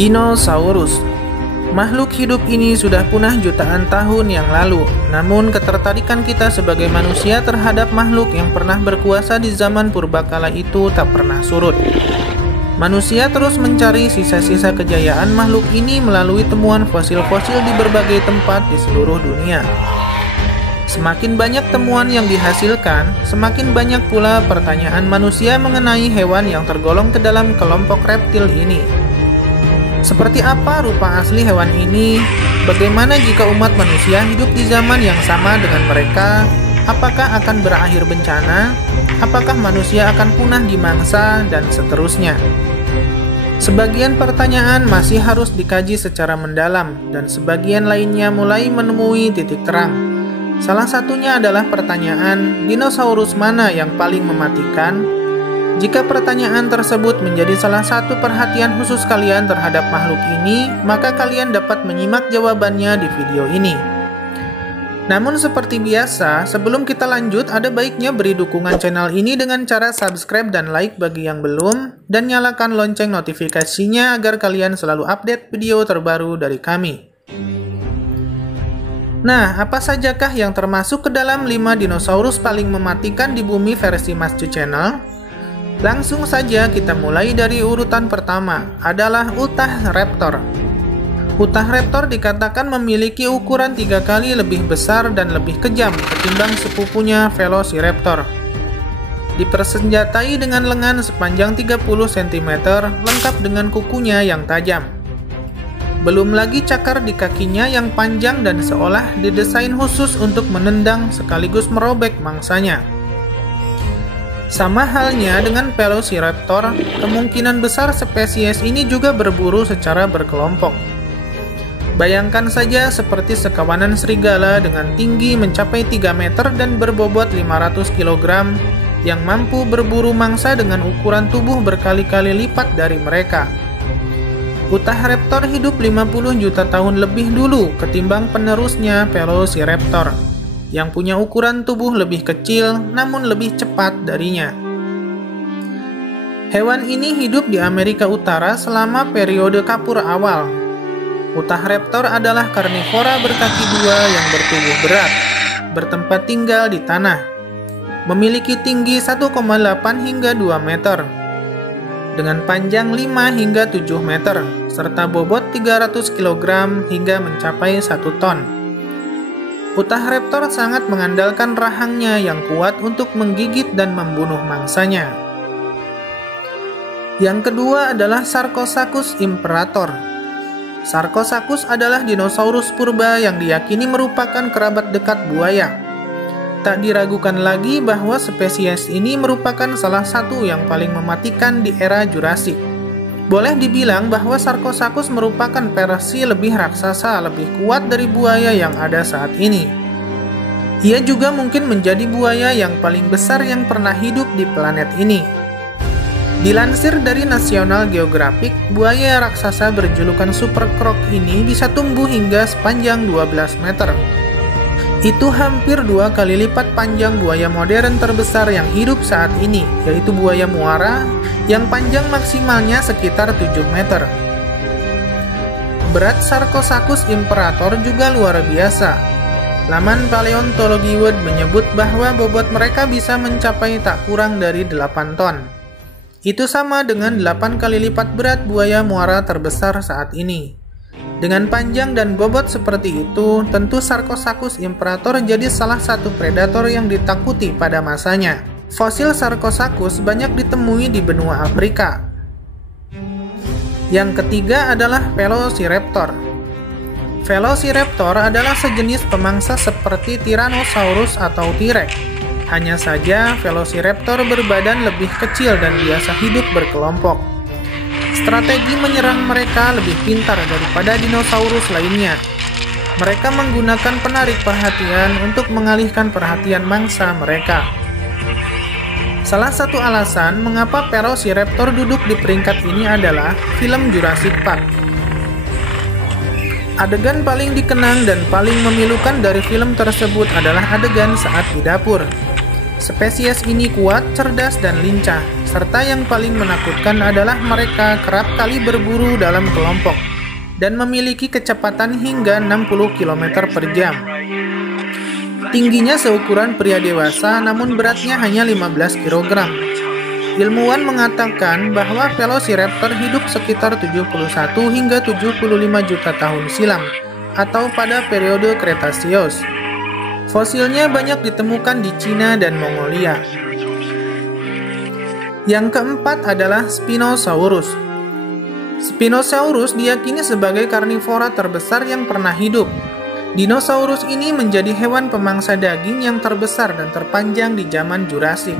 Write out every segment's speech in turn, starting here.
Dinosaurus. Makhluk hidup ini sudah punah jutaan tahun yang lalu, namun ketertarikan kita sebagai manusia terhadap makhluk yang pernah berkuasa di zaman purbakala itu tak pernah surut. Manusia terus mencari sisa-sisa kejayaan makhluk ini melalui temuan fosil-fosil di berbagai tempat di seluruh dunia. Semakin banyak temuan yang dihasilkan, semakin banyak pula pertanyaan manusia mengenai hewan yang tergolong ke dalam kelompok reptil ini. Seperti apa rupa asli hewan ini? Bagaimana jika umat manusia hidup di zaman yang sama dengan mereka? Apakah akan berakhir bencana? Apakah manusia akan punah di mangsa? Dan seterusnya. Sebagian pertanyaan masih harus dikaji secara mendalam, dan sebagian lainnya mulai menemui titik terang. Salah satunya adalah pertanyaan, dinosaurus mana yang paling mematikan? Jika pertanyaan tersebut menjadi salah satu perhatian khusus kalian terhadap makhluk ini, maka kalian dapat menyimak jawabannya di video ini. Namun seperti biasa, sebelum kita lanjut, ada baiknya beri dukungan channel ini dengan cara subscribe dan like bagi yang belum, dan nyalakan lonceng notifikasinya agar kalian selalu update video terbaru dari kami. Nah, apa sajakah yang termasuk ke dalam 5 dinosaurus paling mematikan di bumi versi Mas Cu Channel? Langsung saja kita mulai dari urutan pertama, adalah Utahraptor. Utahraptor dikatakan memiliki ukuran 3 kali lebih besar dan lebih kejam ketimbang sepupunya Velociraptor. Dipersenjatai dengan lengan sepanjang 30 cm, lengkap dengan kukunya yang tajam. Belum lagi cakar di kakinya yang panjang dan seolah didesain khusus untuk menendang sekaligus merobek mangsanya. Sama halnya dengan Velociraptor, kemungkinan besar spesies ini juga berburu secara berkelompok. Bayangkan saja seperti sekawanan serigala dengan tinggi mencapai 3 meter dan berbobot 500 kg yang mampu berburu mangsa dengan ukuran tubuh berkali-kali lipat dari mereka. Utahraptor hidup 50 juta tahun lebih dulu ketimbang penerusnya Velociraptor, yang punya ukuran tubuh lebih kecil namun lebih cepat darinya. Hewan ini hidup di Amerika Utara selama periode kapur awal. Utahraptor adalah karnivora berkaki 2 yang bertubuh berat, bertempat tinggal di tanah, memiliki tinggi 1,8 hingga 2 meter, dengan panjang 5 hingga 7 meter, serta bobot 300 kg hingga mencapai 1 ton. Utahraptor sangat mengandalkan rahangnya yang kuat untuk menggigit dan membunuh mangsanya. Yang kedua adalah Sarcosuchus imperator. Sarcosuchus adalah dinosaurus purba yang diyakini merupakan kerabat dekat buaya. Tak diragukan lagi bahwa spesies ini merupakan salah satu yang paling mematikan di era Jurassic. Boleh dibilang bahwa Sarcosuchus merupakan versi lebih raksasa, lebih kuat dari buaya yang ada saat ini. Ia juga mungkin menjadi buaya yang paling besar yang pernah hidup di planet ini. Dilansir dari National Geographic, buaya raksasa berjulukan Super Croc ini bisa tumbuh hingga sepanjang 12 meter. Itu hampir 2 kali lipat panjang buaya modern terbesar yang hidup saat ini, yaitu buaya muara, yang panjang maksimalnya sekitar 7 meter. Berat Sarcosuchus imperator juga luar biasa. Laman Paleontology World menyebut bahwa bobot mereka bisa mencapai tak kurang dari 8 ton. Itu sama dengan 8 kali lipat berat buaya muara terbesar saat ini. Dengan panjang dan bobot seperti itu, tentu Sarcosuchus imperator jadi salah satu predator yang ditakuti pada masanya. Fosil Sarcosuchus banyak ditemui di benua Afrika. Yang ketiga adalah Velociraptor. Velociraptor adalah sejenis pemangsa seperti Tyrannosaurus atau T-Rex. Hanya saja Velociraptor berbadan lebih kecil dan biasa hidup berkelompok. Strategi menyerang mereka lebih pintar daripada dinosaurus lainnya. Mereka menggunakan penarik perhatian untuk mengalihkan perhatian mangsa mereka. Salah satu alasan mengapa Velociraptor duduk di peringkat ini adalah film Jurassic Park. Adegan paling dikenang dan paling memilukan dari film tersebut adalah adegan saat di dapur. Spesies ini kuat, cerdas, dan lincah, Serta yang paling menakutkan adalah mereka kerap kali berburu dalam kelompok dan memiliki kecepatan hingga 60 km per jam. Tingginya seukuran pria dewasa, namun beratnya hanya 15 kg. Ilmuwan mengatakan bahwa Velociraptor hidup sekitar 71 hingga 75 juta tahun silam, atau pada periode Cretaceous. Fosilnya banyak ditemukan di Cina dan Mongolia. Yang keempat adalah Spinosaurus. Spinosaurus diyakini sebagai karnivora terbesar yang pernah hidup. Dinosaurus ini menjadi hewan pemangsa daging yang terbesar dan terpanjang di zaman Jurassik.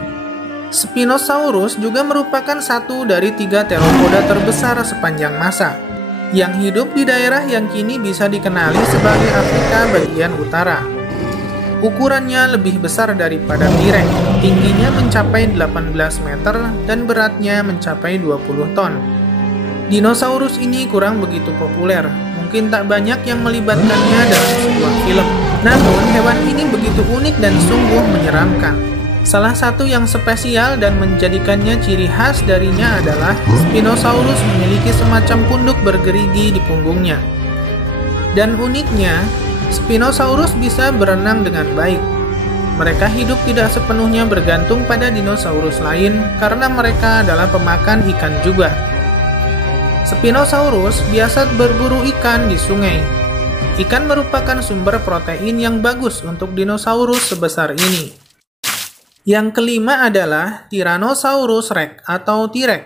Spinosaurus juga merupakan satu dari 3 teropoda terbesar sepanjang masa, yang hidup di daerah yang kini bisa dikenali sebagai Afrika bagian utara. Ukurannya lebih besar daripada T-Rex, tingginya mencapai 18 meter dan beratnya mencapai 20 ton. Dinosaurus ini kurang begitu populer, mungkin tak banyak yang melibatkannya dalam sebuah film. Namun, hewan ini begitu unik dan sungguh menyeramkan. Salah satu yang spesial dan menjadikannya ciri khas darinya adalah Spinosaurus memiliki semacam punduk bergerigi di punggungnya. Dan uniknya, Spinosaurus bisa berenang dengan baik. Mereka hidup tidak sepenuhnya bergantung pada dinosaurus lain karena mereka adalah pemakan ikan juga. Spinosaurus biasa berburu ikan di sungai. Ikan merupakan sumber protein yang bagus untuk dinosaurus sebesar ini. Yang kelima adalah Tyrannosaurus Rex atau T-Rex.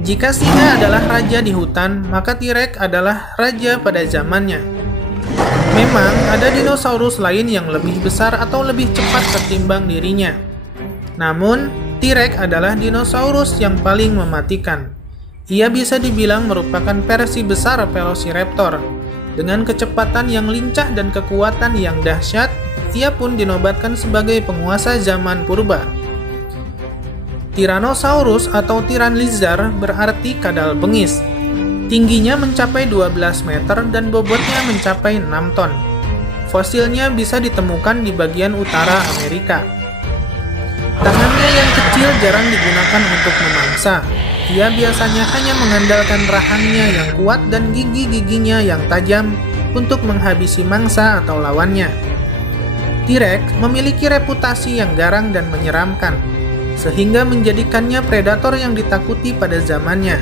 Jika singa adalah raja di hutan, maka T-Rex adalah raja pada zamannya. Memang ada dinosaurus lain yang lebih besar atau lebih cepat ketimbang dirinya. Namun, T-Rex adalah dinosaurus yang paling mematikan. Ia bisa dibilang merupakan versi besar Velociraptor. Dengan kecepatan yang lincah dan kekuatan yang dahsyat, ia pun dinobatkan sebagai penguasa zaman purba. Tyrannosaurus atau Tyran lizard berarti kadal bengis. Tingginya mencapai 12 meter dan bobotnya mencapai 6 ton. Fosilnya bisa ditemukan di bagian utara Amerika. Tangannya yang kecil jarang digunakan untuk memangsa. Ia biasanya hanya mengandalkan rahangnya yang kuat dan gigi-giginya yang tajam untuk menghabisi mangsa atau lawannya. T-Rex memiliki reputasi yang garang dan menyeramkan, sehingga menjadikannya predator yang ditakuti pada zamannya.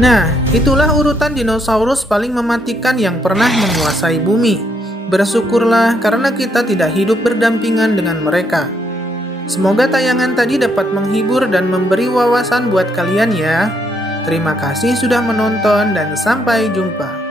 Nah, itulah urutan dinosaurus paling mematikan yang pernah menguasai bumi. Bersyukurlah karena kita tidak hidup berdampingan dengan mereka. Semoga tayangan tadi dapat menghibur dan memberi wawasan buat kalian ya. Terima kasih sudah menonton dan sampai jumpa.